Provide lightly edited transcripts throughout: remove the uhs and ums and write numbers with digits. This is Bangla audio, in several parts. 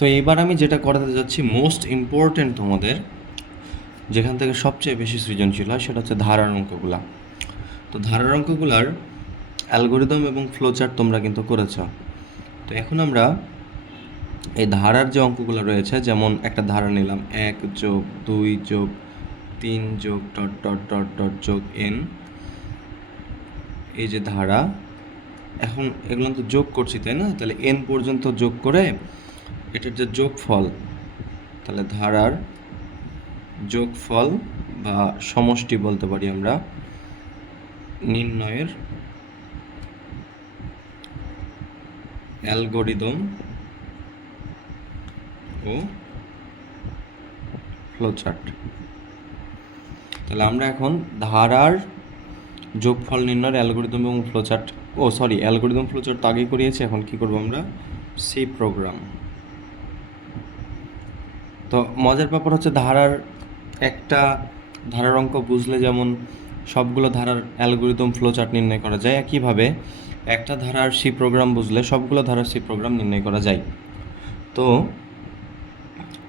তো এবার আমি যেটা করাতে যাচ্ছি মোস্ট ইম্পর্ট্যান্ট তোমাদের, যেখান থেকে সবচেয়ে বেশি সৃজনশীল হয়, সেটা হচ্ছে ধারার অঙ্কগুলা। তো ধারার অঙ্কগুলার অ্যালগোরিদম এবং ফ্লোচার্ট তোমরা কিন্তু করেছ। তো এখন আমরা এই ধারার যে অঙ্কগুলো রয়েছে, যেমন একটা ধারা নিলাম 1+2+3+... এই যে ধারা, এখন এগুলো তো যোগ করছি, তাই না? তাহলে n পর্যন্ত যোগ করে এটার যে যোগফল, তাহলে ধারার যোগফল বা সমষ্টি বলতে পারি আমরা, নির্ণয়ের অ্যালগোরিদম ও ফ্লোচার্ট। তাহলে আমরা এখন ধারার যোগফল নির্ণয়ের অ্যালগোরিদম এবং ফ্লোচার্ট, অ্যালগোরিদম ফ্লোচার্ট তো আগেই করিয়েছি, এখন কি করব আমরা? C program. তো মজার ব্যাপার হচ্ছে একটা ধারার অঙ্ক বুঝলে যেমন সবগুলো ধারার অ্যালগোরিদম ফ্লোচার্ট নির্ণয় করা যায়, একইভাবে একটা ধারার সি প্রোগ্রাম বুঝলে সবগুলো ধারার সি প্রোগ্রাম নির্ণয় করা যায়। তো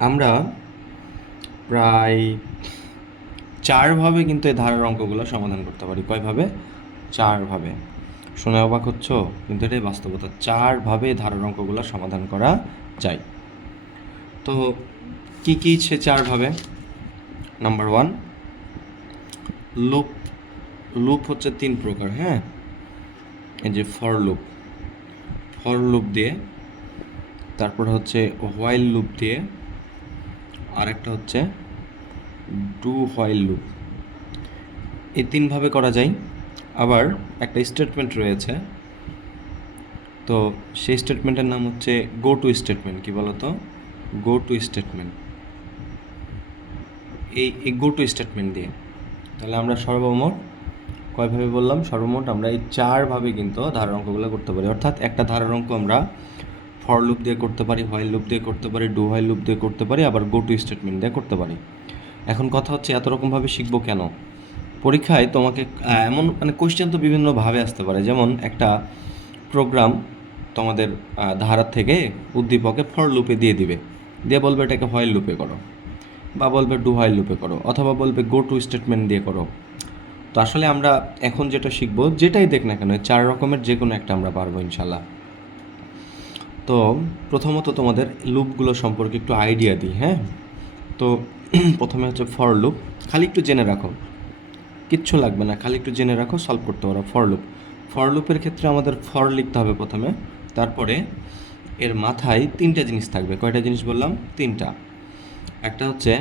আমরা প্রায় 4ভাবে কিন্তু এই ধারার অঙ্কগুলো সমাধান করতে পারি। কয়ভাবে? 4ভাবে। শুনে অবাক হচ্ছ, কিন্তু এটাই বাস্তবতা। 4ভাবে ধারার অঙ্কগুলো সমাধান করা যায়। তো কি কি সে 4ভাবে? Number 1, loop. লুপ হচ্ছে 3 প্রকার, হ্যাঁ। এই যে ফর লুপ দিয়ে, তারপর হচ্ছে হোয়াইল লুপ দিয়ে, আরেকটা হচ্ছে ডু হোয়াইল লুপ। এই 3ভাবে করা যায়। আবার একটা স্টেটমেন্ট রয়েছে, তো সেই স্টেটমেন্টের নাম হচ্ছে গো টু স্টেটমেন্ট। কি বলতো? Go to statement. এই গো টু স্টেটমেন্ট দিয়ে তাহলে আমরা সর্বমোট কয়ভাবে বললাম? সর্বমোট আমরা এই 4ভাবে কিন্তু ধারার অঙ্কগুলো করতে পারি। অর্থাৎ একটা ধারার অঙ্ক আমরা ফর লুপ দিয়ে করতে পারি, হোয়াইল লুপ দিয়ে করতে পারি, ডু হোয়াইল লুপ দিয়ে করতে পারি, আবার গো টু স্টেটমেন্ট দিয়ে করতে পারি। এখন কথা হচ্ছে এত রকমভাবে শিখবো কেন? পরীক্ষায় তোমাকে এমন কোয়েশ্চেন তো বিভিন্নভাবে আসতে পারে। যেমন একটা প্রোগ্রাম তোমাদের ধারার থেকে উদ্দীপকে ফর লুপে দিয়ে দিবে, দিয়ে বলবে এটাকে হোয়াইল লুপে করো, বা বলবে ডু হোয়াইল লুপে করো, অথবা বলবে গো টু স্টেটমেন্ট দিয়ে করো। তো আসলে আমরা এখন যেটা শিখবো, যেটাই দেখ না কেন, 4 রকমের যে কোনো একটা আমরা পারবো ইনশাল্লাহ। তো প্রথমত তোমাদের লুপগুলো সম্পর্কে একটু আইডিয়া দিই, হ্যাঁ। তো প্রথমে হচ্ছে ফর লুপ। খালি একটু জেনে রাখো, কিচ্ছু লাগবে না, খালি একটু জেনে রাখো, সলভ করতে পারো। ফর লুপের ক্ষেত্রে আমাদের ফর লিখতে হবে প্রথমে, তারপরে এর মাথায় 3টা জিনিস থাকবে। কয়টা জিনিস বললাম? 3টা। একটা হচ্ছে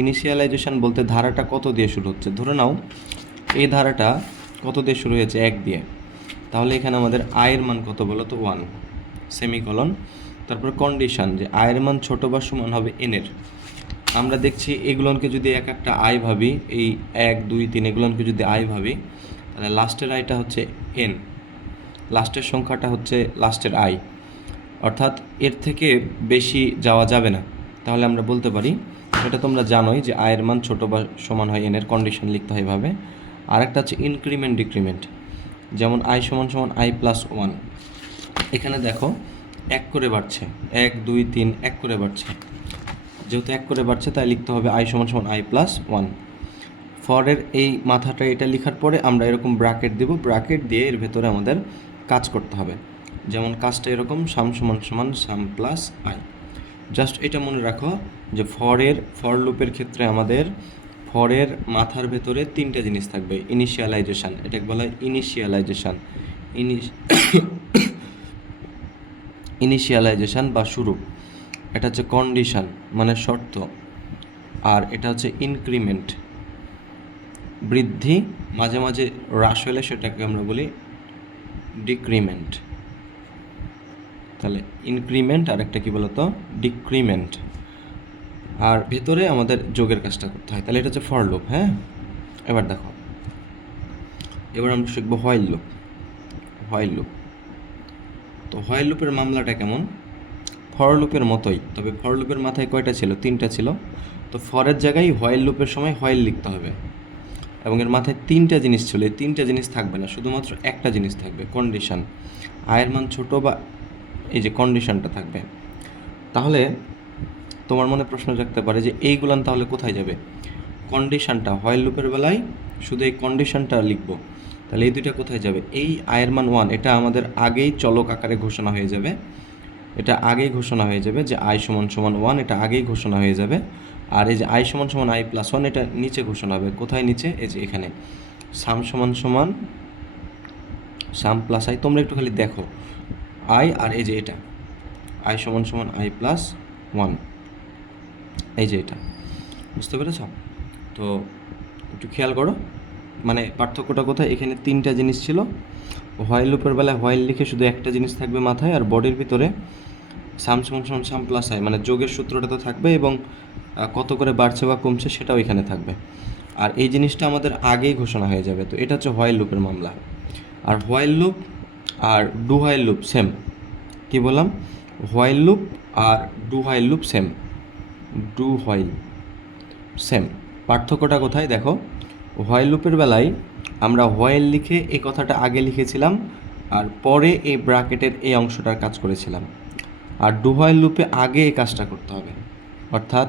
ইনিশিয়ালাইজেশন বলতে ধারাটা কত দিয়ে শুরু হচ্ছে। ধরে নাও এই ধারাটা কত দিয়ে শুরু হয়েছে? 1 দিয়ে। তাহলে এখানে আমাদের আয়ের মান কত বলো তো? 1, সেমিকলন। তারপর কন্ডিশন, যে আয়ের মান ছোট বা সমান হবে এনের। আমরা দেখছি এগুলোকে যদি এক একটা আই ভাবি, এই 1, 2, 3 এগুলোকে যদি আই ভাবি, তাহলে লাস্টের আইটা হচ্ছে এন, লাস্টের সংখ্যাটা হচ্ছে লাস্টের আই, অর্থাৎ এর থেকে বেশি যাওয়া যাবে না। তাহলে আমরা বলতে পারি, এটা তোমরা জানোই যে আয়ের মান ছোট বা সমান হয় এনের, কন্ডিশন লিখতে হয় এভাবে। আরেকটা হচ্ছে ইনক্রিমেন্ট ডিক্রিমেন্ট, যেমন আই সমান সমান আই প্লাস 1। এখানে দেখো 1 করে বাড়ছে, 1, 2, 3 1 করে বাড়ছে। যেহেতু 1 করে বাড়ছে তাই লিখতে হবে আই সমান সমান আই প্লাস 1। ফরের এই মাথাটা এটা লেখার পরে আমরা এরকম ব্র্যাকেট দেব, ব্র্যাকেট দিয়ে এর ভেতরে আমাদের কাজ করতে হবে। যেমন কাজটা এরকম, সাম সমান সমান সাম প্লাস আই। জাস্ট এটা মনে রাখো যে ফর লুপের ক্ষেত্রে আমাদের ফরের মাথার ভেতরে 3টা জিনিস থাকবে। ইনিশিয়ালাইজেশন, এটাকে বলা হয় ইনিশিয়ালাইজেশন বা শুরু। এটা হচ্ছে কন্ডিশন মানে শর্ত, আর এটা হচ্ছে ইনক্রিমেন্ট, বৃদ্ধি, মাঝে মাঝে হ্রাস হলে সেটাকে আমরা বলি ডিক্রিমেন্ট। তাহলে ইনক্রিমেন্ট আর একটা কি বলতো? ডিক্রিমেন্ট। আর ভেতরে আমাদের যোগের কাজটা করতে হয়। তাহলে এটা হচ্ছে ফর লুপ, হ্যাঁ। এবার দেখো, এবার আমরা শিখবো হোয়াইল লুপ। তো হোয়াইল লুপের মামলাটা কেমন? ফর লুপের মতোই, তবে ফর লুপের মাথায় কয়টা ছিল? 3টা ছিল। তো ফরের জায়গায় হোয়াইল লুপের সময় হোয়াইল লিখতে হবে, এবং এর মাথায় 3টা জিনিস ছিল। এই 3টা জিনিস থাকবে না, শুধুমাত্র একটা জিনিস থাকবে, কন্ডিশন। আয়ের মান ছোট বা এই যে কন্ডিশনটা থাকবে। তাহলে তোমার মনে প্রশ্ন জাগতে পারে যে এইগুলান তাহলে কোথায় যাবে? কন্ডিশনটা হোয়াইল লুপের বেলায় শুধু এই কন্ডিশনটা লিখব, তাহলে এই দুইটা কোথায় যাবে? এই আয়ের মান 1 এটা আমাদের আগেই চলক আকারে ঘোষণা হয়ে যাবে, এটা আগেই ঘোষণা হয়ে যাবে যে আই সমান সমান 1, এটা আগেই ঘোষণা হয়ে যাবে। আর এই যে আই সমান সমান আই প্লাস 1 এটা নিচে ঘোষণা হবে। কোথায় নিচে? এই যে এখানে সাম সমান সমান সাম প্লাস আই। তোমরা একটু খালি দেখো আই, আর এই যে এটা আই সমান সমান আই প্লাস 1, এই যে এটা, বুঝতে পেরেছ? তো একটু খেয়াল করো মানে পার্থক্যটা কোথায়। এখানে তিনটা জিনিস ছিল, হোয়াইল লুপের বেলায় হোয়াইল লিখে শুধু একটা জিনিস থাকবে মাথায়, আর বডির ভিতরে সাম সমান সমান সাম প্লাস আই মানে যোগের সূত্রটা তো থাকবে, এবং কত করে বাড়ছে বা কমছে সেটাও এখানে থাকবে। আর এই জিনিসটা আমাদের আগেই ঘোষণা হয়ে যাবে। তো এটা হচ্ছে হোয়াইল লুপের মামলা। আর হোয়াইল লুপ আর ডু হোয়াইল লুপ সেম। কী বললাম? হোয়াইল লুপ আর do while loop same, do while same. পার্থক্যটা কোথায় দেখো, হোয়াইল লুপের বেলায় আমরা হোয়াইল লিখে এই কথাটা আগে লিখেছিলাম, আর পরে এই ব্র্যাকেটের এই অংশটার কাজ করেছিলাম। আর ডু হোয়াইল লুপে আগে এই কাজটা করতে হবে, অর্থাৎ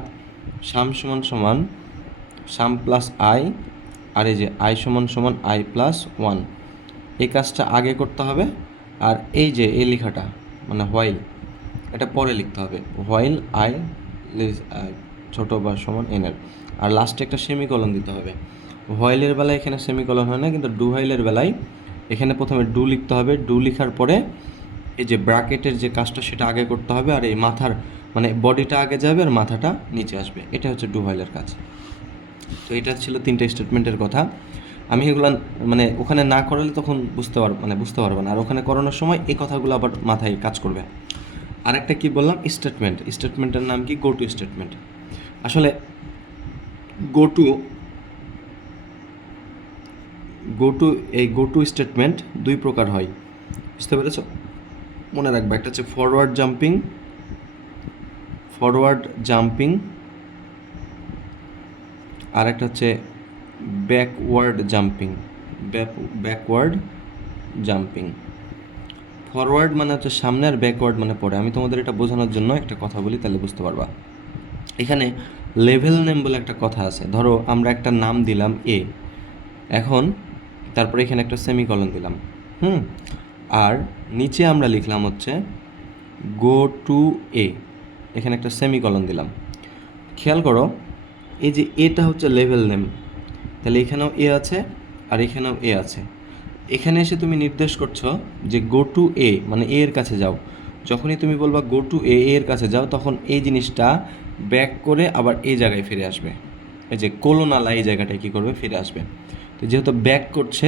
সাম সমান সমান সাম প্লাস আই, আর এই যে আই সমান সমান আই প্লাস 1, এই কাজটা আগে করতে হবে। আর এই যে এই লেখাটা মানে হোয়াইল, এটা পরে লিখতে হবে। হোয়াইল আই ছোটো বা সমান এনের, আর লাস্টে একটা সেমিকলন দিতে হবে। হোয়াইলের বেলায় এখানে সেমিকলন হয় না, কিন্তু ডু হোয়াইলের বেলায় এখানে প্রথমে ডু লিখতে হবে। ডু লিখার পরে এই যে ব্র্যাকেটের যে কাজটা সেটা আগে করতে হবে, আর এই মাথার মানে বডিটা আগে যাবে আর মাথাটা নিচে আসবে। এটা হচ্ছে ডু হোয়াইলের কাজ। তো এটা ছিল তিনটে স্টেটমেন্টের কথা। আমি এগুলো মানে ওখানে না করালে তখন বুঝতে পারবো না, আর ওখানে করানোর সময় এই কথাগুলো আবার মাথায় কাজ করবে। আরেকটা কি বললাম? স্টেটমেন্টের নাম কি? গো টু স্টেটমেন্ট। আসলে গো টু স্টেটমেন্ট দুই প্রকার হয়, বুঝতে পেরেছ? মনে রাখবে, একটা হচ্ছে ফরওয়ার্ড জাম্পিং, আর একটা হচ্ছে ব্যাকওয়ার্ড জাম্পিং। ফরওয়ার্ড মানে হচ্ছে সামনে, আর ব্যাকওয়ার্ড মানে পরে। আমি তোমাদের এটা বোঝানোর জন্য একটা কথা বলি, তাহলে বুঝতে পারবা। এখানে লেভেল নেম বলে একটা কথা আছে। ধরো আমরা একটা নাম দিলাম এ, এখন তারপরে এখানে একটা সেমিকলন দিলাম, আর নিচে আমরা লিখলাম হচ্ছে গো টু এ, এখানে একটা সেমিকলন দিলাম। খেয়াল করো, এই যে এটা হচ্ছে লেভেল নেম, তাহলে এখানেও এ আছে আর এখানেও এ আছে। এখানে এসে তুমি নির্দেশ করছো যে গো টু এ মানে এ এর কাছে যাও। যখনই তুমি বলবা গো টু এ এর কাছে যাও, তখন এই জিনিসটা ব্যাক করে আবার এই জায়গায় ফিরে আসবে। এই যে কোলোনালা এই জায়গাটায় কী করবে? ফিরে আসবে। তো যেহেতু ব্যাক করছে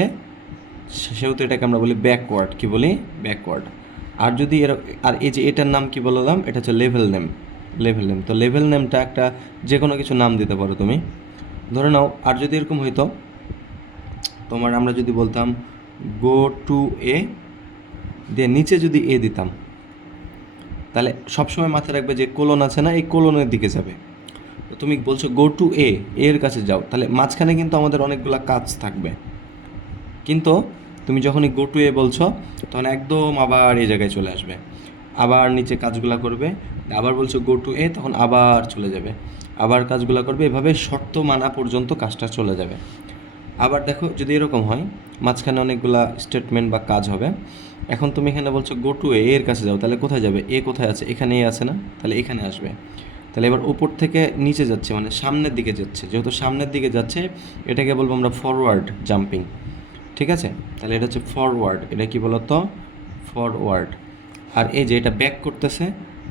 সেহেতু এটাকে আমরা বলি ব্যাকওয়ার্ড। কি বলি? ব্যাকওয়ার্ড। আর যদি আর এই যে এটার নাম কি বললাম? এটা হচ্ছে লেভেল নেম। তো লেভেল নেমটা একটা যে কোনো কিছু নাম দিতে পারো তুমি, ধরে নাও। আর যদি এরকম হইতো আমরা যদি বলতাম গো টু এ দিয়ে নিচে যদি এ দিতাম, তাহলে সবসময় মাথায় রাখবে যে কোলন আছে না, এই কোলনের দিকে যাবে। তো তুমি বলছো গো টু এ এর কাছে যাও, তাহলে মাঝখানে কিন্তু আমাদের অনেকগুলো কাজ থাকবে। কিন্তু তুমি যখনই গো টু এ বলছো তখন একদম আবার এই জায়গায় চলে আসবে, আবার নিচে কাজগুলো করবে। আবার বলছো গো টু এ, তখন আবার চলে যাবে, আবার কাজগুলো করবে। এভাবে শর্ত মানা পর্যন্ত কাজটা চলে যাবে। আবার দেখো, যদি এরকম হয় মাঝখানে অনেকগুলা স্টেটমেন্ট বা কাজ হবে, এখন তুমি এখানে বলছো গো টু এ এর কাছে যাও, তাহলে কোথায় যাবে? এ কোথায় আছে? এখানে এ আছে না, তাহলে এখানে আসবে। তাহলে এবার উপর থেকে নিচে যাচ্ছে মানে সামনের দিকে যাচ্ছে, যেহেতু সামনের দিকে যাচ্ছে এটাকে বলবো আমরা ফরওয়ার্ড জাম্পিং। ঠিক আছে? তাহলে এটা হচ্ছে ফরওয়ার্ড। এটা কি বলতো? ফরওয়ার্ড। আর এই যে এটা ব্যাক করতেছে,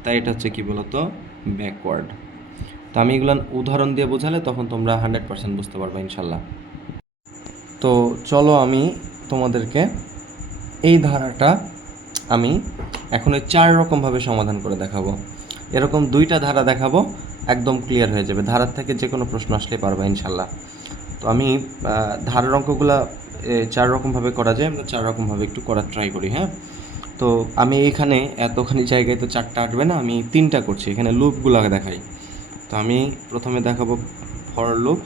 তাই এটা হচ্ছে কি বলতো? ব্যাকওয়ার্ড। তো আমি এগুলো উদাহরণ দিয়ে বোঝালে তখন তোমরা 100% বুঝতে পারবে ইনশাল্লাহ। তো চলো আমি তোমাদেরকে এই ধারাটা আমি এখন 4 রকমভাবে সমাধান করে দেখাবো। এরকম 2টা ধারা দেখাবো, একদম ক্লিয়ার হয়ে যাবে। ধারার থেকে যে কোনো প্রশ্ন আসলে পারবা ইনশাল্লাহ। তো আমি ধারার অঙ্কগুলো 4 রকমভাবে করা যায়, আমরা 4 রকমভাবে একটু করার ট্রাই করি। হ্যাঁ, তো আমি এখানে এতখানি জায়গায় তো 4টা আসবে না, আমি 3টা করছি। এখানে লুপগুলো দেখাই। তো আমি প্রথমে দেখাবো ফর লুপ,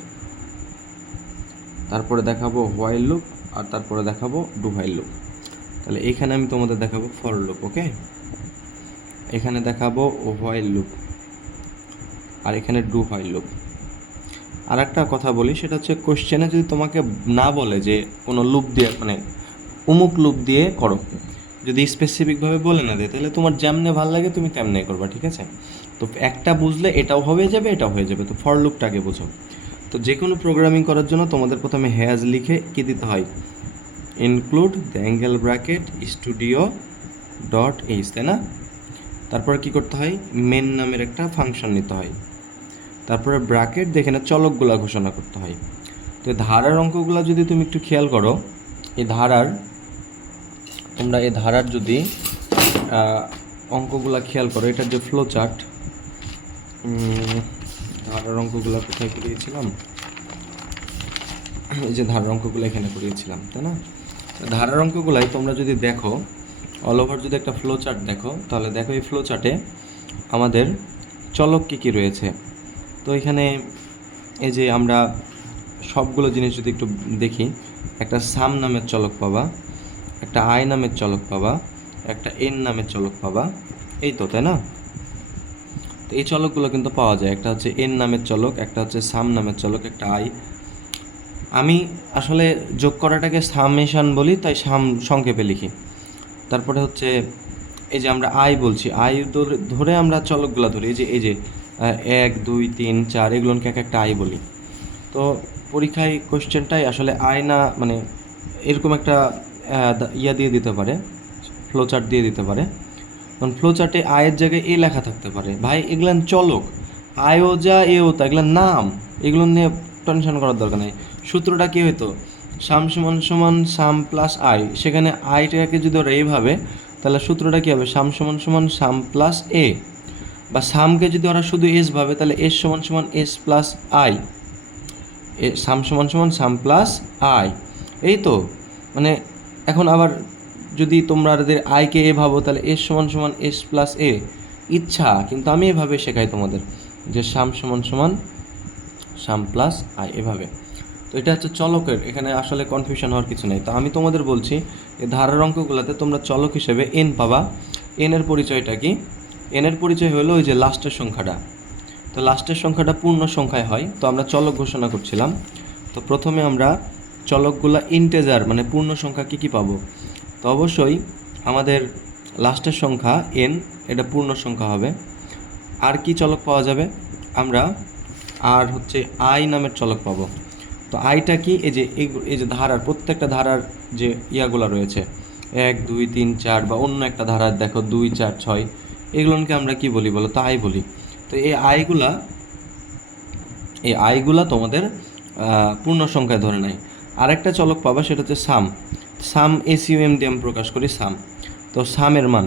তারপরে দেখাবো হোয়াইল লুপ, আর তারপরে দেখাবো ডু হোয়াইল লুপ। তাহলে এইখানে আমি তোমাদের দেখাবো ফর লুপ। ওকে, এখানে দেখাবো হোয়াইল লুপ, আর এখানে ডু হোয়াইল লুপ। আর একটা কথা বলি, সেটা হচ্ছে কোশ্চেনে যদি তোমাকে না বলে যে কোনো লুপ দিয়ে মানে অমুক লুপ দিয়ে করো, যদি স্পেসিফিকভাবে বলে না দেয়, তাহলে তোমার যেমনে ভালো লাগে তুমি তেমনে করবা, ঠিক আছে? তো একটা বুঝলে এটাও হয়ে যাবে, এটাও হয়ে যাবে। তো ফর লুপটাকে বোঝো। তো যে কোনো প্রোগ্রামিং করার জন্য তোমাদের প্রথমে হ্যাজ লিখে কী দিতে হয়, include the angle bracket studio dot H, তাই না? তারপরে কী করতে হয়, মেন নামের একটা ফাংশন নিতে হয়, তারপরে ব্র্যাকেট দিয়ে এখানে চলকগুলা ঘোষণা করতে হয়। তো এই ধারার অঙ্কগুলো যদি তুমি একটু খেয়াল করো, তোমরা এই ধারার যদি অঙ্কগুলো খেয়াল করো, এটার যে ফ্লো চার্ট, ধারার অঙ্কগুলো কোথায় করিয়েছিলাম, এই যে ধারার অঙ্কগুলো এখানে করিয়েছিলাম, তাই না? ধারার অঙ্কগুলাই তোমরা যদি দেখো, অল ওভার যদি একটা ফ্লো চার্ট দেখো, তাহলে দেখো এই ফ্লো চার্টে আমাদের চলক কী কী রয়েছে। তো এখানে এই যে আমরা সবগুলো জিনিস যদি একটু দেখি, একটা সাম নামের চলক পাবা, একটা আই নামের চলক পাবা, একটা এন নামের চলক পাবা, এই তো, তাই না? তো এই চলকগুলো কিন্তু পাওয়া যায়, একটা হচ্ছে এন নামের চলক, একটা হচ্ছে সাম নামের চলক, একটা আই। আমি আসলে যোগ করাটাকে সামেশন বলি, তাই সাম সংক্ষেপে লিখি। তারপরে হচ্ছে এই যে আমরা আই বলছি, আই ধরে আমরা চলকগুলো ধরি, এই যে 1 2 3 4 এগুলোকে এক একটা আই বলি। তো পরীক্ষায় কোশ্চেনটাই আসলে আই না, মানে এরকম একটা ইয়া দিয়ে দিতে পারে, ফ্লো চার্ট দিয়ে দিতে পারে। কারণ ফ্লো চার্টে আয়ের জায়গায় এ লেখা থাকতে পারে, ভাই এগুলান চলক, আয়ও যা এও তা, এগুলার নাম, এগুলো নিয়ে টেনশন করার দরকার নেই। সূত্রটা কী হইতো, সাম সমান সমান সাম প্লাস আই, সেখানে আইটাকে যদি ওরা এইভাবে, তাহলে সূত্রটা কী হবে, সাম সমান সমান সাম প্লাস এ, বা সামকে যদি ওরা শুধু এস ভাবে, তাহলে এস সমান সমান এস প্লাস আই, সাম সমান সমান সাম প্লাস আই। এই তো, মানে এখন আবার যদি তোমরাদের আইকে এ ভাবো, তাহলে এস সমান সমান এস প্লাস এ, ইচ্ছা, কিন্তু আমি এভাবে শেখাই তোমাদের, যে সাম সমান সমান সাম প্লাস আই, এভাবে। তো এটা হচ্ছে চলকের, এখানে আসলে কনফিউশন হওয়ার কিছু নেই। তো আমি তোমাদের বলছি, এই ধারার অঙ্কগুলোতে তোমরা চলক হিসেবে এন পাবা। এনের পরিচয়টা কি, এনের পরিচয় হলো ওই যে লাস্টের সংখ্যাটা। তো লাস্টের সংখ্যাটা পূর্ণ সংখ্যায় হয়, তো আমরা চলক ঘোষণা করছিলাম। তো প্রথমে আমরা চলকগুলা ইন্টেজার মানে পূর্ণ সংখ্যা কী কী পাবো। তো অবশ্যই আমাদের লাস্টের সংখ্যা এন, এটা পূর্ণ সংখ্যা হবে। আর কি চলক পাওয়া যাবে, আমরা আর হচ্ছে আই নামের চলক পাবো। তো আইটা কি, এই যে ধারার প্রত্যেকটা ধারার যে ইয়াগুলা রয়েছে, 1 2 3 4, বা অন্য একটা ধারার দেখো 2 4 6, এগুলোকে আমরা কি বলি বলো, তো আই বলি। তো এই আইগুলা তোমাদের পূর্ণ সংখ্যায় ধরে নেয়। আরেকটা চলক পাবা, সেটা হচ্ছে সাম এসইউএম দিয়ে আমি প্রকাশ করি সাম। তো সামের মান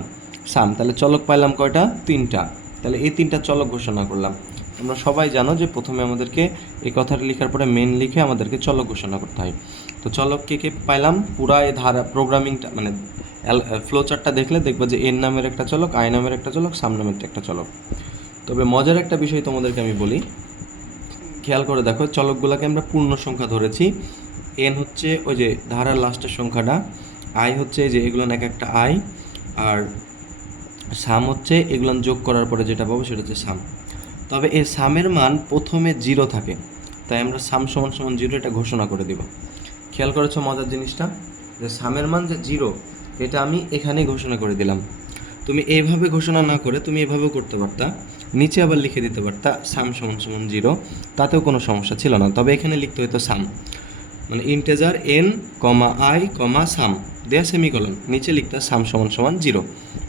সাম, তাহলে চলক পাইলাম কয়টা, 3টা। তাহলে এই 3টা চলক ঘোষণা করলাম। তোমরা সবাই জানো যে প্রথমে আমাদেরকে এই কথাটা লেখার পরে মেন লিখে আমাদেরকে চলক ঘোষণা করতে হয়। তো চলক কে পাইলাম, পুরা এই ধারা প্রোগ্রামিংটা মানে ফ্লো চার্টটা দেখলে দেখবা যে এন নামের একটা চলক, আই নামের একটা চলক, সাম নামের একটা চলক। তবে মজার একটা বিষয় তোমাদেরকে আমি বলি, খেয়াল করে দেখো, চলকগুলোকে আমরা পূর্ণ সংখ্যা ধরেছি। এন হচ্ছে ওই যে ধারার লাস্টের সংখ্যাটা, আই হচ্ছে যে এগুলো এক একটা আই, আর সাম হচ্ছে এগুলো যোগ করার পরে যেটা পাবো সেটা হচ্ছে সাম। তবে এই সামের মান প্রথমে 0 থাকে, তাই আমরা সাম সমান সমান 0 এটা ঘোষণা করে দেব। খেয়াল করেছো মজার জিনিসটা, যে সামের মান যে 0, এটা আমি এখানেই ঘোষণা করে দিলাম। তুমি এইভাবে ঘোষণা না করে তুমি এভাবেও করতে পারতা, নিচে আবার লিখে দিতে পারতা সাম সমান সমান 0, তাতেও কোনো সমস্যা ছিল না। তবে এখানে লিখতে হতো সাম, মানে ইন্টেজার এন কমা আই কমা সাম দেয়া সেমিকলন, নিচে লিখতে সাম সমান সমান 0,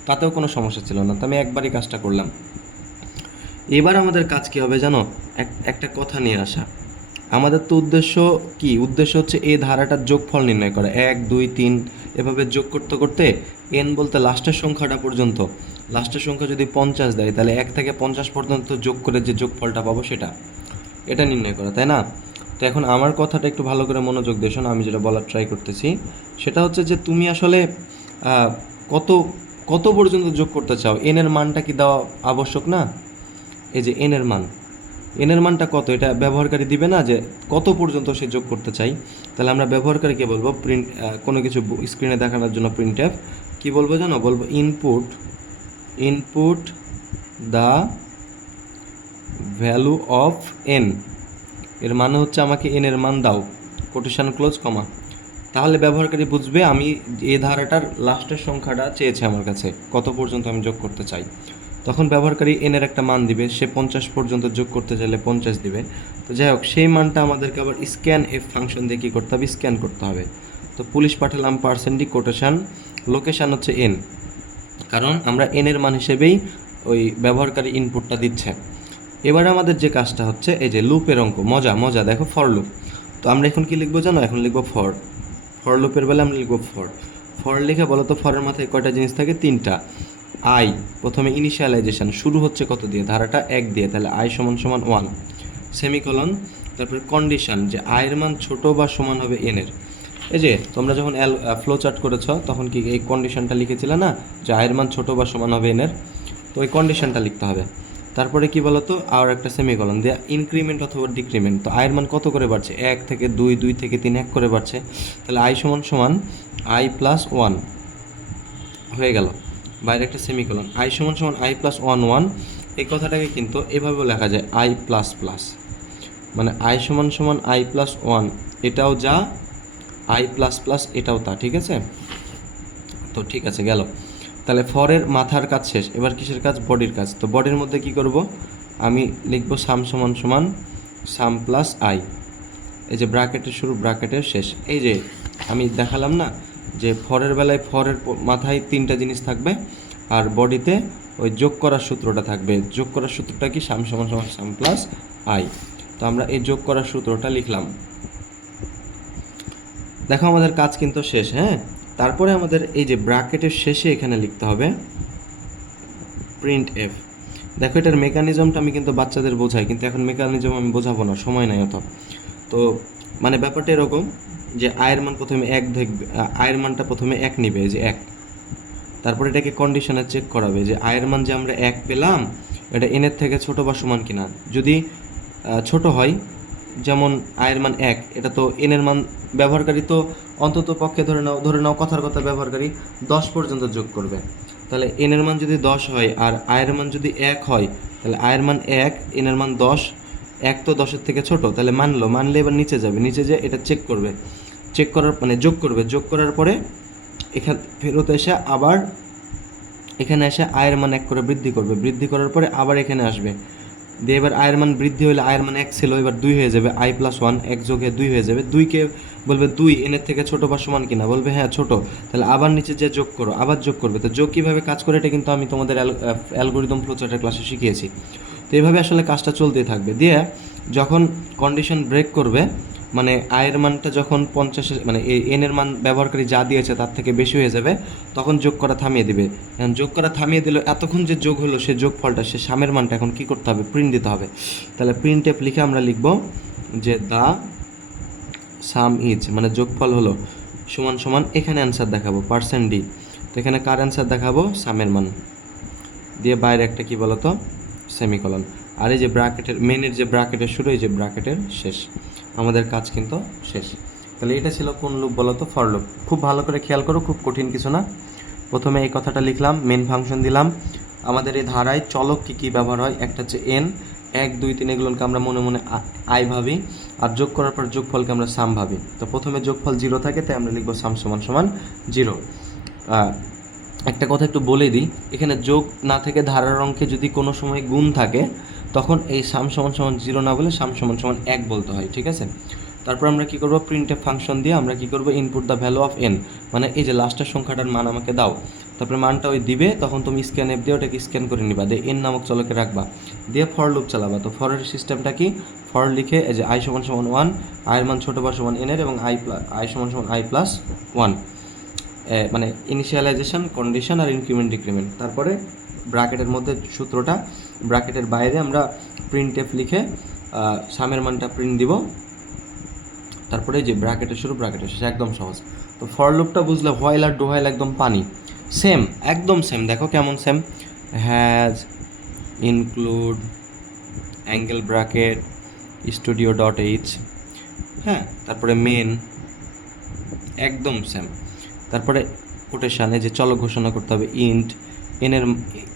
তাতেও কোনো সমস্যা ছিল না। তো আমি একবারই কাজটা করলাম। এবার আমাদের কাজ কী হবে জানো, একটা কথা নিয়ে আসা। আমাদের তো উদ্দেশ্য হচ্ছে এই ধারাটার যোগফল নির্ণয় করা, 1 2 3 এভাবে যোগ করতে করতে এন বলতে লাস্টের সংখ্যাটা পর্যন্ত, লাস্টের সংখ্যা যদি 50 দেয়, তাহলে 1 থেকে 50 পর্যন্ত যোগ করে যে যোগফলটা পাবো এটা নির্ণয় করা, তাই না? তো এখন আমার কথাটা একটু ভালো করে মনোযোগ দিয়ে শোনো, আমি যেটা বলার ট্রাই করতেছি সেটা হচ্ছে যে তুমি আসলে কত কত পর্যন্ত যোগ করতে চাও, এনের মানটা কি দেওয়া আবশ্যক না? এই যে এনের মানটা কত, এটা ব্যবহারকারী দিবে না, যে কত পর্যন্ত সে যোগ করতে চাই। তাহলে আমরা ব্যবহারকারীকে বলবো কোনো কিছু স্ক্রিনে দেখানোর জন্য প্রিন্টএফ কী বলবো জানো, বলবো input input the value of N, এর মানে হচ্ছে আমাকে এন এর মান দাও, কোটেশন ক্লোজ কমা। তাহলে ব্যবহারকারী বুঝবে আমি এই ধারাটার লাস্টের সংখ্যাটা চেয়েছে আমার কাছে, কত পর্যন্ত আমি যোগ করতে চাই। তখন ব্যবহারকারী এনের একটা মান দিবে, সে 50 পর্যন্ত যোগ করতে চাইলে 50 দিবে। তো যাই হোক, সেই মানটা আমাদেরকে আবার স্ক্যান এফ ফাংশন দিয়ে কী করতে হবে, স্ক্যান করতে হবে। তো পুলিশ পাঠালাম পার্সেন্ট ডি, কোটেশন, লোকেশান হচ্ছে এন, কারণ আমরা এনের মান হিসেবেই ওই ব্যবহারকারী ইনপুটটা দিচ্ছে। এবার আমাদের যে কাজটা হচ্ছে এই যে লুপের অঙ্ক, মজা মজা, দেখো ফর লুপ। তো আমরা এখন কি লিখবো জানো, এখন লিখবো ফর। ফর লুপের বেলা আমরা লিখবো ফর। ফর লিখে বলো তো ফরের মাথায় কয়টা জিনিস থাকে, 3টা। আই, প্রথমে ইনিশিয়ালাইজেশন, শুরু হচ্ছে কত দিয়ে, ধারাটা 1 দিয়ে, তাহলে আই সমান সমান 1, সেমিকলন। তারপরে কন্ডিশন, যে আয়ের মান ছোট বা সমান হবে এনের। এই যে তোমরা যখন ফ্লো চার্ট করেছ তখন কি এই কন্ডিশনটা লিখেছিলে না, যে আয়ের মান ছোট বা সমান হবে এনের, তো ওই কন্ডিশনটা লিখতে হবে। তারপরে কি বলতো, আর একটা সেমিকলন দেয়া, ইনক্রিমেন্ট অথবা ডিক্রিমেন্ট। তো আয়ের মান কত করে বাড়ছে, 1 থেকে 2, 2 থেকে 3, 1 করে বাড়ছে, তাহলে আই সমান সমান আই প্লাস 1 হয়ে গেল, বাইরে একটা সেমিকলন। আই সমান সমান আই প্লাস 1 1, এই কথাটাকে কিন্তু এভাবেও লেখা যায় আই প্লাস প্লাস, মানে আই সমান সমান আই প্লাস 1, এটাও যা, আই প্লাস প্লাস এটাও তা, ঠিক আছে। তো ঠিক আছে গেল, তাহলে ফরের মাথার কাজ শেষ, এবার কিসের কাজ, বডির কাজ। তো বডির মধ্যে কি করব, আমি লিখব সাম সমান সমান সাম প্লাস আই, এই যে ব্র্যাকেটের শুরু ব্র্যাকেটের শেষ। এই যে আমি দেখালাম না যে ফরের বেলায় ফরের মাথায় 3টা জিনিস থাকবে, আর বডিতে ওই যোগ করার সূত্রটা থাকবে। যোগ করার সূত্রটা কি, সাম সমান সমান সাম প্লাস আই। তো আমরা এই যোগ করার সূত্রটা লিখলাম। দেখো আমাদের কাজ কিন্তু শেষ, হ্যাঁ। তারপরে আমাদের এই যে ব্র্যাকেটের শেষে এখানে লিখতে হবে প্রিন্ট এফ। দেখো এটার মেকানিজমটা আমি কিন্তু বাচ্চাদের বোঝাই, কিন্তু এখন মেকানিজম আমি বোঝাবো না, সময় নাই অত। তো মানে ব্যাপারটা এরকম যে আয়ের মান প্রথমে 1 দেখবে, আয়ের মানটা প্রথমে 1 নিবে, যে 1, তারপরে এটাকে কন্ডিশনে চেক করাবে যে আয়ের মান যে আমরা 1 পেলাম এটা এনের থেকে ছোট বা সমান কিনা। যদি ছোট হয়, যেমন আয়ের মান 1, এটা তো এনের মান, ব্যবহারকারী তো অন্তত পক্ষে ধরে নাও কথার কথা ব্যবহারকারী 10 পর্যন্ত যোগ করবে। তাহলে এনের মান যদি 10 হয় আর আয়ের মান যদি 1 হয়, তাহলে আয়ের মান 1, এনের মান 10, 1 তো 10-এর থেকে ছোট, তাহলে মানলে এবার নিচে যাবে, নিচে যে এটা চেক করবে, চেক করার মানে যোগ করবে, যোগ করার পরে এখান ফেরত এসে আবার এখানে এসে আয়ের মান 1 করে বৃদ্ধি করবে, বৃদ্ধি করার পরে আবার এখানে আসবে, দিয়ে এবার আয়ের মান বৃদ্ধি হলে আয়ের মান 1 ছিল, এবার 2 হয়ে যাবে, আই প্লাস 1, 1 যোগে 2 হয়ে যাবে। 2কে বলবে 2 এনের থেকে ছোট বা সমান কিনা, বলবে হ্যাঁ ছোট, তাহলে আবার নিচে যে যোগ করো, আবার যোগ করবে। তো যোগ কীভাবে কাজ করে এটা কিন্তু আমি তোমাদের অ্যালগরিদম ফ্লোচার্টের ক্লাসে শিখিয়েছি। তো এইভাবে আসলে কাজটা চলতেই থাকবে। দিয়ে যখন কন্ডিশন ব্রেক করবে, মানে আয়ের মানটা যখন 50, মানে এনের মান ব্যবহারকারী যা দিয়েছে তার থেকে বেশি হয়ে যাবে, তখন যোগ করা থামিয়ে দিবে। এখন যোগ করা থামিয়ে দিল, এতক্ষণ যে যোগ হলো সে যোগফলটা, সে সামের মানটা এখন কী করতে হবে, প্রিন্ট দিতে হবে। তাহলে প্রিন্ট এফ লিখে আমরা লিখব যে দ্য সাম ইজ, মানে যোগফল হলো সমান সমান, এখানে অ্যান্সার দেখাবো পার্সেন্ট ডি, তো এখানে কার অ্যান্সার দেখাবো, সামের মান, দিয়ে বাইরে একটা কি বলতো সেমিকলন। আর এই যে ব্র্যাকেটের মেনের যে ব্র্যাকেটের শুরু, এই যে ব্র্যাকেটের শেষ, আমাদের কাজ কিন্তু শেষ। তাহলে এটা ছিল কোন লুপ বলতো, ফর লুপ। খুব ভালো করে খেয়াল করো, খুব কঠিন কিছু না। প্রথমে এই কথাটা লিখলাম, মেন ফাংশন দিলাম। আমাদের এই ধারায় চলক কী কী ব্যবহার হয়, একটা হচ্ছে এন, 1 2 3 এগুলোকে আমরা মনে মনে আই ভাবি, আর যোগ করার পর যোগফলকে আমরা সাম ভাবি। তো প্রথমে যোগফল 0 থাকে, তাই আমরা লিখবো সাম সমান সমান 0। একটা কথা একটু বলে দিই, এখানে যোগ না থেকে ধারার অঙ্কে যদি কোনো সময় গুণ থাকে, তখন এই সাম সমান সমান 0 না বলে সাম সমান সমান 1 বলতে হয়, ঠিক আছে। তারপর আমরা কি করব, প্রিন্টএফ ফাংশন দিয়ে আমরা কি করব, input the value of N, মানে এই যে লাস্টের সংখ্যাটার মান আমাকে দাও। তারপরে মানটা ওই দিবে, তখন তুমি স্ক্যান অ্যাপ দিয়ে ওটাকে স্ক্যান করে নিবা, দিয়ে এন নামক চলকে রাখবা, দিয়ে ফর লুপ চালাবা। তো ফরের সিস্টেমটা কি, ফর লিখে এই যে আই সমান সমান 1, আয়ের মান ছোটো বা সমান এনের, এবং আই সমান সমান আই প্লাস 1, মানে ইনিশিয়ালাইজেশন, কন্ডিশন আর ইনক্রিমেন্ট ডিক্রিমেন্ট। তারপরে ব্র্যাকেটের মধ্যে সূত্রটা, ব্র্যাকেটের বাইরে আমরা প্রিন্ট এফ লিখে সামের মানটা প্রিন্ট দিব। তারপরে যে ব্র্যাকেটের শুরু ব্র্যাকেটের শেষ, একদম সহজ। তো ফর লুপটা বুঝলে হোয়াইল আর ডু হোয়াইল একদম পানি, সেম, একদম সেম। দেখো কেমন same, has, include, angle bracket, studio dot H, হ্যাঁ, তারপরে মেন, একদম সেম। তারপরে কোটেশানে যে চলক ঘোষণা করতে হবে, ইন্ট,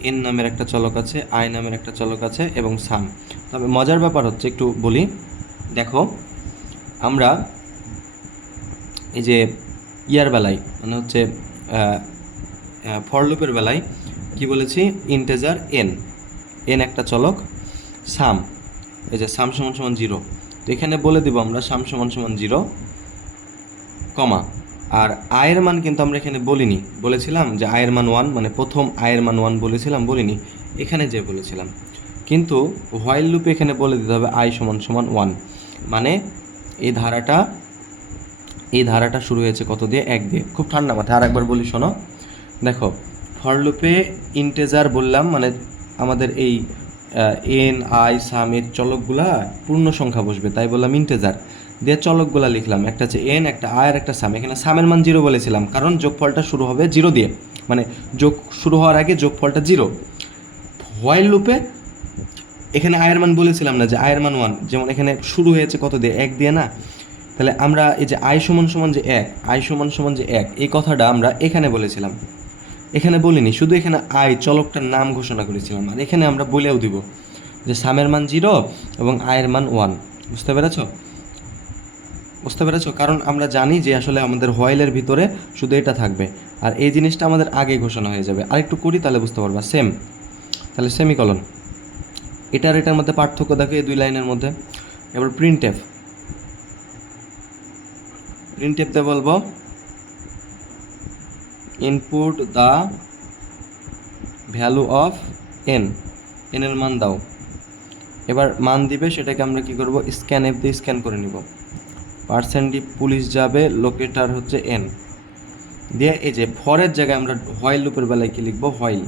এন নামের একটা চলক আছে, আই নামের একটা চলক আছে এবং সাম। তবে মজার ব্যাপার হচ্ছে, একটু বলি, দেখো আমরা এই যে ইয়ার বেলায় মানে হচ্ছে ফর লুপের বেলায় কি বলেছি, ইন্টেজার এন, একটা চলক, সাম, এই যে সাম সমান সমান 0। তো এখানে বলে দিব আমরা সাম সমান সমান 0, কমা, আর আয়ের মান কিন্তু আমরা এখানে বলিনি, বলেছিলাম যে আয়ের মান 1, মানে প্রথম আয়ের মান 1 বলেছিলাম, বলিনি এখানে যে বলেছিলাম। কিন্তু হোয়াইল লুপে এখানে বলে দিতে হবে আই সমান সমান 1, মানে এই ধারাটা শুরু হয়েছে কত দিয়ে, 1 দিয়ে। খুব ঠান্ডা মাথায় আরেকবার বলি, শোনো, দেখো ফর লুপে ইন্টেজার বললাম, মানে আমাদের এই এন আই সাম এর চলকগুলা পূর্ণ সংখ্যা বসবে, তাই বললাম ইন্টেজার দিয়ে চলকগুলা লিখলাম, একটা হচ্ছে এন, একটা আই আর একটা সাম। এখানে সামের মান 0 বলেছিলাম, কারণ যোগফলটা শুরু হবে 0 দিয়ে, মানে যোগ শুরু হওয়ার আগে যোগফলটা 0। হোয়াইল লুপে এখানে আয়ের মান বলেছিলাম না যে আয়ের মান 1, যেমন এখানে শুরু হয়েছে কত দিয়ে, 1 দিয়ে না। তাহলে আমরা এই যে আই সমান সমান যে 1, আই সমান সমান যে 1, এই কথাটা আমরা এখানে বলেছিলাম, এখানে বলিনি, শুধু এখানে আই চলকটার নাম ঘোষণা করেছিলাম। আর এখানে আমরা বলেও দিব যে সামের মান 0 এবং আয়ের মান 1। বুঝতে পেরেছো? কারণ আমরা জানি যে আসলে আমাদের হোয়াইলের ভিতরে শুধু এটা থাকবে, আর এই জিনিসটা আমাদের আগে ঘোষণা হয়ে যাবে। আর একটু করি তাহলে বুঝতে পারবা। সেম, তাহলে সেমিকলন, এটার মধ্যে পার্থক্য দেখো এই দুই লাইনের মধ্যে। এবার প্রিন্টএফ তে বলবো input the value of N এর মান দাও। এবার মান দিবে, সেটাকে আমরা কি করব, স্ক্যান এফ দিয়ে স্ক্যান করে নিব। পার্সেন্টে পুলিশ যাবে, লোকেটার হচ্ছে এন দিয়ে, এই যে ফরের জায়গায় আমরা হোয়াইল লুপের বেলায় কি লিখবো, হোয়াইল।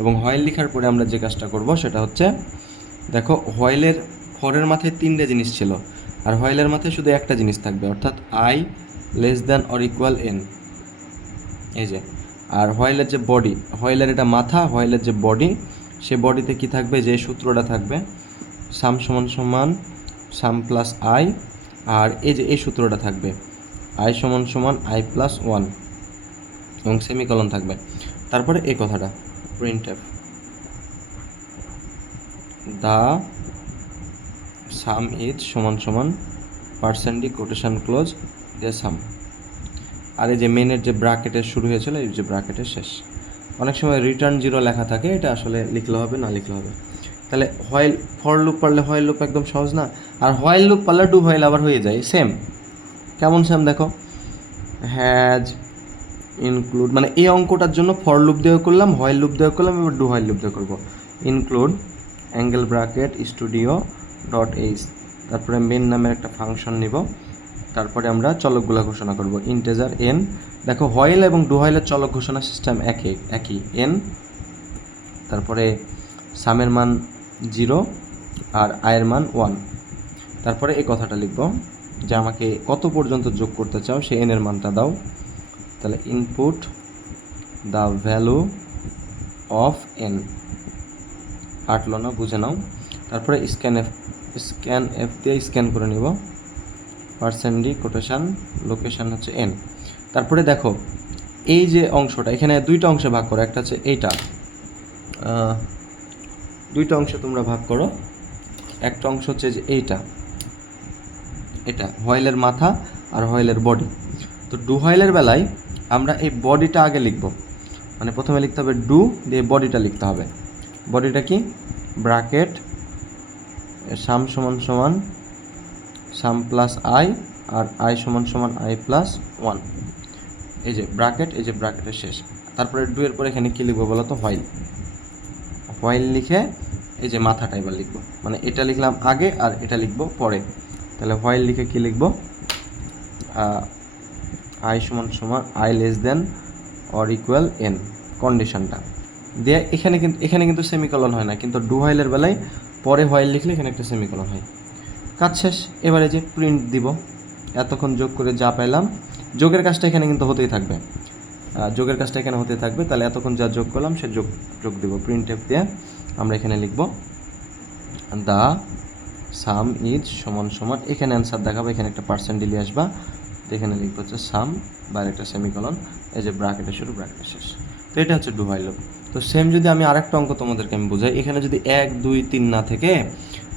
এবং হোয়াইল লেখার পরে আমরা যে কাজটা করব সেটা হচ্ছে, দেখো হোয়াইলের ফরের মাথায় 3টে জিনিস ছিল, আর হোয়াইলের মাথায় শুধু একটা জিনিস থাকবে, অর্থাৎ I less than or equal N. এই যে, আর হোয়াইলের যে বডি, হোয়াইলের এটা মাথা, হোয়াইলের যে বডি, সে বডিতে কি থাকবে, যে সূত্রটা থাকবে সাম সমান সমান সাম প্লাস আই, আর এই যে এই সূত্রটা থাকবে আই সমান সমান আই প্লাস 1, এবং সেমিকলন থাকবে। তারপরে এই কথাটা প্রিন্টএফ দ্য সাম ইজ সমান সমান পার্সেন্টে কোটেশন ক্লোজ দিয়ে সাম। আর এই যে মেনের যে ব্র্যাকেটের শুরু হয়েছিল, এই যে ব্র্যাকেটের শেষ। অনেক সময় রিটার্ন 0 লেখা থাকে, এটা আসলে লিখলে হবে না লিখলে হবে। তাহলে হোয়াইল, ফর লুপ পারলে হোয়াইল লুপ একদম সহজ না, আর হোয়াইল লুপ পারলে ডু হোয়াইল আবার হয়ে যায় সেম। কেমন সেম দেখো, হ্যাজ ইনক্লুড, মানে এই অঙ্কটার জন্য ফর লুপ দিয়ে করলাম, হোয়াইল লুপ দিয়ে করলাম, এবার ডু হোয়াইল লুপ দিয়ে করবো। Include angle bracket studio dot H, তারপরে মেন নামের একটা ফাংশন নিব, তারপরে আমরা চলকগুলো ঘোষণা করব ইন্টেজার এন। দেখো হোয়াইল এবং ডু হোয়াইলের চলক ঘোষণা সিস্টেম একই এন, তারপরে সামের মান 0 আর আয়ের মান 1। তারপরে এই কথাটা লিখব যে আমাকে কত পর্যন্ত যোগ করতে চাও সেই এনের মানটা দাও। তাহলে input the value of N, কাটলো না, বুঝে নাও। তারপরে স্ক্যান এফ দিয়ে স্ক্যান করে নিব, পার্সেন্টে কোটেশন লোকেশন হচ্ছে এন। তারপরে দেখো এই যে অংশটা, এখানে দুইটা অংশে ভাগ করো, একটা হচ্ছে এইটা, দুইটা অংশে তোমরা ভাগ করো। একটা অংশ হচ্ছে যে এটা হোয়াইলের মাথা আর হোয়াইলের বডি। তো ডু হোয়াইলের বেলায় আমরা এই বডিটা আগে লিখব, মানে প্রথমে লিখতে হবে ডু, দিয়ে বডিটা লিখতে হবে। বডিটা কি, ব্র্যাকেট সাম সমান সমান সাম প্লাস আই, আর আই সমান সমান আই প্লাস 1, এই যে ব্র্যাকেট, এই যে ব্র্যাকেটের শেষ। তারপরে ডু এর পরে এখানে কী লিখবো বলো তো, হোয়াইল লিখে এই যে মাথাটা এবার লিখবো, মানে এটা লিখলাম আগে আর এটা লিখবো পরে। তাহলে হোয়াইল লিখে কী লিখবো, আই সমান সমান I less than or equal N, কন্ডিশনটা দিয়ে। এখানে কিন্তু সেমিকলন হয় না, কিন্তু ডু হোয়াইলের বেলায় পরে হোয়াইল লিখলে এখানে একটা সেমিকলন হয়। কাজ শেষ। এবারে যে প্রিন্ট দিব, এতক্ষণ যোগ করে যা পাইলাম, যোগের কাজটা এখানে কিন্তু হতেই থাকবে, যোগের কাজটা এখানে হতে থাকবে। তাহলে এতক্ষণ যা যোগ করলাম সে যোগ দিব, প্রিন্ট এফ দিয়ে আমরা এখানে লিখব দ্য সাম ইজ সমান সমান, এখানে অ্যান্সার দেখাবো, এখানে একটা পার্সেন্ট দিলে আসবা, এখানে লিখবো হচ্ছে সাম, বাইরে একটা সেমিকলন, এই যে ব্র্যাকেটের শুরু ব্র্যাকেটের শেষ। তো এটা হচ্ছে ডু হোয়াইল লুপ। তো সেম যদি আমি আরেকটা অঙ্ক তোমাদেরকে আমি বোঝাই, এখানে যদি 1 2 3 না থেকে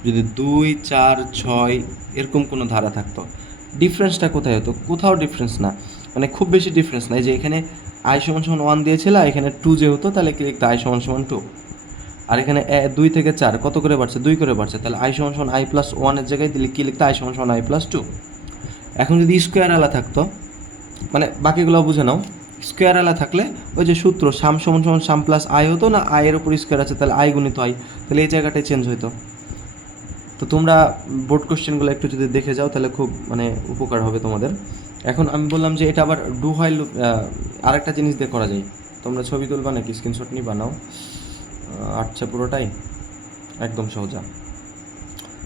যদি 2 4 6 এরকম কোনো ধারা থাকতো, ডিফারেন্সটা কোথায় হতো? কোথাও ডিফারেন্স না, মানে খুব বেশি ডিফারেন্স নাই। যে এখানে i সমান সমান 1 দিয়েছিল, এখানে 2 যে হতো তাহলে কি লিখতো i সমান সমান 2। আর এখানে 2 থেকে 4 কত করে বাড়ছে? 2 করে বাড়ছে, তাহলে i সমান সমান i প্লাস 1 এর জায়গায় দিলে কি লিখতো? i সমান সমান i প্লাস 2। এখন যদি স্কোয়ার আলা থাকতো, মানে বাকিগুলো বুঝে নাও, স্কোয়ার আলা থাকলে ওই যে সূত্র সাম সমান সমান সাম প্লাস আই হতো না, আই এর উপর স্কোয়ার আছে তাহলে আই গুণিত আই, তাহলে এই জায়গাটায় চেঞ্জ হইতো। তো তোমরা বোর্ড কোশ্চেনগুলো একটু যদি দেখে যাও তাহলে খুব মানে উপকার হবে তোমাদের। এখন আমি বললাম যে এটা আবার ডু হোয়াইল লুপ আরেকটা জিনিস দিয়ে করা যায়। তোমরা ছবি তুলবা নাকি স্ক্রিনশট নিবা? নাও, আচ্ছা পুরোটাই একদম সোজা।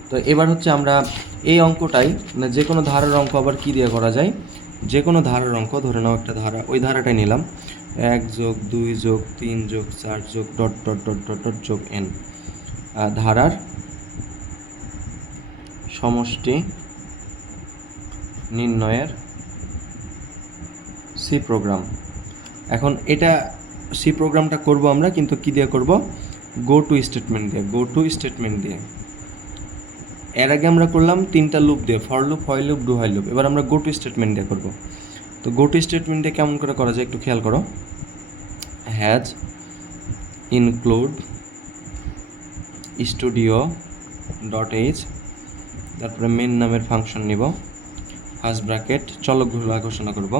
তো এবার হচ্ছে আমরা এই অঙ্কটাই, মানে যে কোনো ধারার অঙ্ক আবার কী দিয়ে করা যায়? যে কোনো ধারার অঙ্ক ধরে নাও একটা ধারা, ওই ধারাটাই নিলাম 1 যোগ 2 যোগ 3 যোগ 4 যোগ dot dot dot dot dot যোগ n, ধারার সমষ্টি নির্ণয়ের সি প্রোগ্রাম। এখন এটা সি প্রোগ্রামটা করব আমরা, কিন্তু কী দিয়ে করব? গো টু স্টেটমেন্ট দিয়ে, গো টু স্টেটমেন্ট দিয়ে। এর আগে আমরা করলাম 3টা লুপ দিয়ে, for loop, while loop, do while loop. এবার আমরা গো টু স্টেটমেন্ট দিয়ে করব। তো গো টু স্টেটমেন্ট দিয়ে কেমন করে করা যায় একটু খেয়াল করো। Has include studio dot H, তারপরে মেন নামের ফাংশন নিব, ফার্স্ট ব্র্যাকেট চলকগুলো ঘোষণা করব,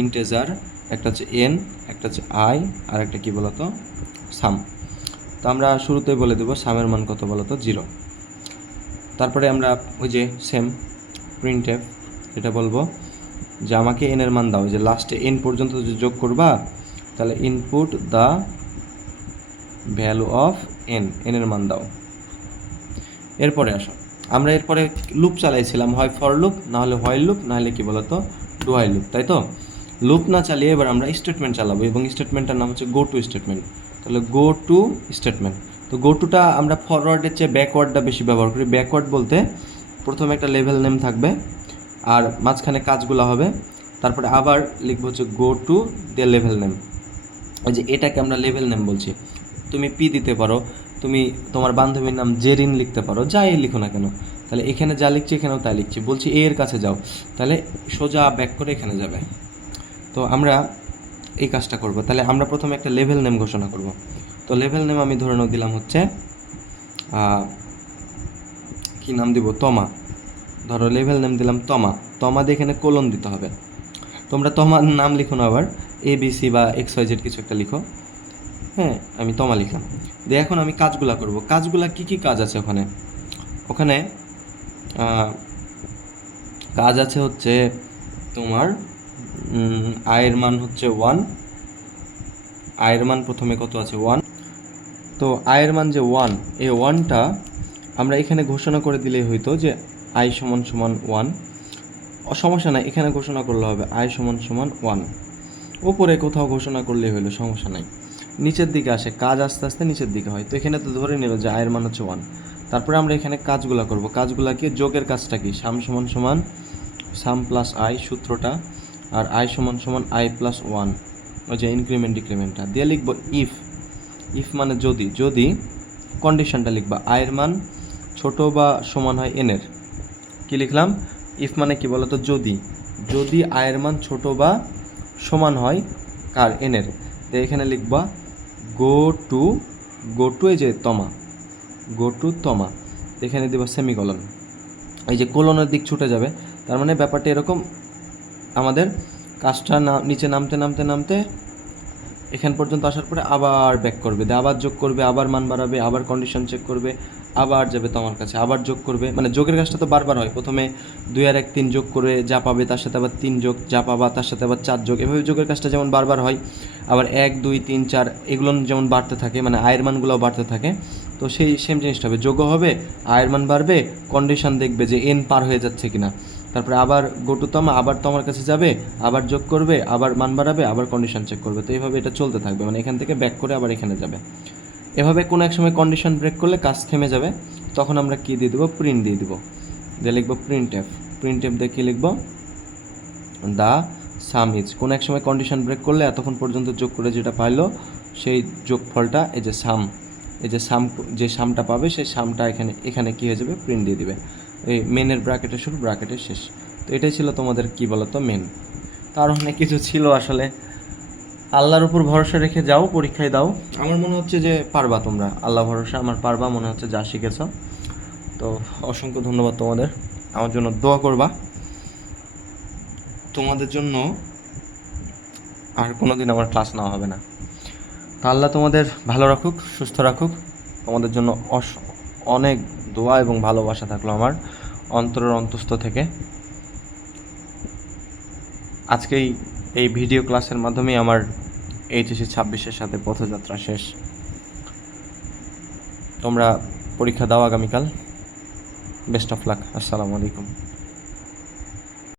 ইন্টেজার একটা হচ্ছে এন, একটা হচ্ছে আই, আর একটা কী বলতো? সাম। তো আমরা শুরুতেই বলে দেবো সামের মান কত বলতো? 0। তারপরে আমরা ওই যে সেম প্রিন্টএফ, এটা বলবো যে আমাকে এন এর মান দাও, যে লাস্টে এন পর্যন্ত যে যোগ করবা, তাহলে input the value of N, N এর মান দাও। এরপরে আসো, আমরা এরপরে লুপ চালাইছিলাম, হয় ফর লুপ, না হলে হোয়াইল লুপ, না হলে কি বলতো? ডু হোয়াইল লুপ, তাই তো? লুপ না চালিয়ে এবার আমরা স্টেটমেন্ট চালাবো, এবং স্টেটমেন্টটার নাম হচ্ছে গো টু স্টেটমেন্ট। তাহলে গো টু স্টেটমেন্ট। তো গো টুটা আমরা ফরওয়ার্ডের চেয়ে ব্যাকওয়ার্ডটা বেশি ব্যবহার করি। ব্যাকওয়ার্ড বলতে প্রথমে একটা লেভেল নেম থাকবে, আর মাঝখানে কাজগুলো হবে, তারপরে আবার লিখবো হচ্ছে গো টু দিয়ে লেভেল নেম। ওই যে এটাকে আমরা লেভেল নেম বলছি। তুমি পি দিতে পারো, তুমি তোমার বান্ধবীর নাম জেরিন লিখতে পারো, যাই লিখো না কেন। তাহলে এখানে যা লিখছি এখানেও তাই লিখছি। বলছি এ এর কাছে যাও, তাহলে সোজা ব্যাক করে এখানে যাবে। তো আমরা এই কাজটা করব। তাহলে আমরা প্রথমে একটা লেভেল নেম ঘোষণা করব। তো লেভেল নেম আমি ধরে নাও দিলাম হচ্ছে কি নাম দিব? তমা। ধরো লেভেল নেম দিলাম তমা। তমা দিয়ে এখানে কোলন দিতে হবে। তোমরা তমার নাম লিখো না, আবার ABC বা XYZ কিছু একটা লিখো। হ্যাঁ, আমি তমা লিখলাম দিয়ে এখন আমি কাজগুলা করব। কাজগুলা কি কি কাজ আছে ওখানে? ওখানে কাজ আছে হচ্ছে তোমার আয়ের মান হচ্ছে 1। আয়ের মান প্রথমে কত আছে? 1। তো আয়ের মান যে 1, এই 1টা আমরা এখানে ঘোষণা করে দিলেই হইতো যে আই সমান সমান 1। সমস্যা নাই, এখানে ঘোষণা করলে হবে আই সমান সমান 1। ওপরে কোথাও ঘোষণা করলেই হইলো, সমস্যা নাই। নিচের দিকে আসে, কাজ আস্তে আস্তে নিচের দিকে হয়। তো এখানে তো ধরে নিল যে আয়ের মান হচ্ছে 1। তারপরে আমরা এখানে কাজগুলো করব। কাজগুলা কি? যোগের কাজটা কি? সাম সমান সমান সাম প্লাস আই সূত্রটা, আর আই সমান সমান আই প্লাস 1, ওই যে ইনক্রিমেন্ট ডিক্রিমেন্টটা দিয়ে লিখবো ইফ। ইফ মানে যদি, যদি কন্ডিশনটা লিখবা আয়ের মান ছোট বা সমান হয় এনের। কি লিখলাম? ইফ মানে কি বলতো? যদি, যদি আয়ের মান ছোট বা সমান হয় কার? এনের। তো এখানে লিখবা গো টু, গো টু এই যে তমা, গো টু তমা, এখানে দেবা সেমিকলন। এই যে কোলনের দিক ছুটে যাবে, তার মানে ব্যাপারটা এরকম, আমাদের কাজটা নিচে নামতে নামতে নামতে এখান পর্যন্ত আসার পরে আবার ব্যাক করবে, আবার যোগ করবে, আবার মান বাড়াবে, আবার কন্ডিশন চেক করবে, আবার যাবে তোমার কাছে, আবার যোগ করবে। মানে যোগের কাজটা তো বারবার হয়। প্রথমে 2 আর 1 3 যোগ করে যা পাবে তার সাথে আবার 3 যোগ, যা পাবা তার সাথে আবার 4 যোগ, এভাবে যোগের কাজটা যেমন বারবার হয়। আবার 1 2 3 4 এগুলো যেমন বাড়তে থাকে, মানে আয়ের মানগুলোও বাড়তে থাকে। তো সেই সেম জিনিসটা হবে, যোগও হবে, আয়ের মান বাড়বে, কন্ডিশন দেখবে যে এন পার হয়ে যাচ্ছে কিনা, তারপরে আবার গোটু তমা, আবার তোমার কাছে যাবে, আবার যোগ করবে, আবার মান বাড়াবে, আবার কন্ডিশন চেক করবে। তো এইভাবে এটা চলতে থাকবে, মানে এখান থেকে ব্যাক করে আবার এখানে যাবে। এভাবে কোনো এক সময় কন্ডিশন ব্রেক করলে কাজ থেমে যাবে, তখন আমরা কী দিয়ে দেবো? প্রিন্ট দিয়ে দেবো। দিয়ে লিখবো প্রিন্ট এফ। প্রিন্ট এফ দিয়ে কী লিখবো? The some is. কোনো এক সময় কন্ডিশন ব্রেক করলে এতক্ষণ পর্যন্ত যোগ করে যেটা পাইলো সেই যোগফলটা এই যে সাম, এই যে সাম, যে সামটা পাবে সেই সামটা এখানে কী হয়ে যাবে, প্রিন্ট দিয়ে দিবে। এই মেনের ব্র্যাকেটের শুরু, ব্র্যাকেটের শেষ। তো এটাই ছিল তোমাদের কী বলতো, মেন। তার অনেক কিছু ছিল আসলে। আল্লাহর উপর ভরসা রেখে যাও, পরীক্ষায় দাও। আমার মনে হচ্ছে যে পারবা তোমরা, আল্লাহ ভরসা আমার, পারবা মনে হচ্ছে যা শিখেছ। তো অসংখ্য ধন্যবাদ তোমাদের, আমার জন্য দোয়া করবা। তোমাদের জন্য আর কোনো দিন আমার ক্লাস নেওয়া হবে না। তা আল্লাহ তোমাদের ভালো রাখুক, সুস্থ রাখুক। তোমাদের জন্য অনেক দোয়া এবং ভালোবাসা থাকলো আমার অন্তরের অন্তঃস্থ থেকে। আজকেই এই ভিডিও ক্লাসের মাধ্যমেই আমার HSC 26-এর সাথে পথযাত্রা শেষ। তোমরা পরীক্ষা দাও আগামীকাল। Best of luck. আসসালামু আলাইকুম।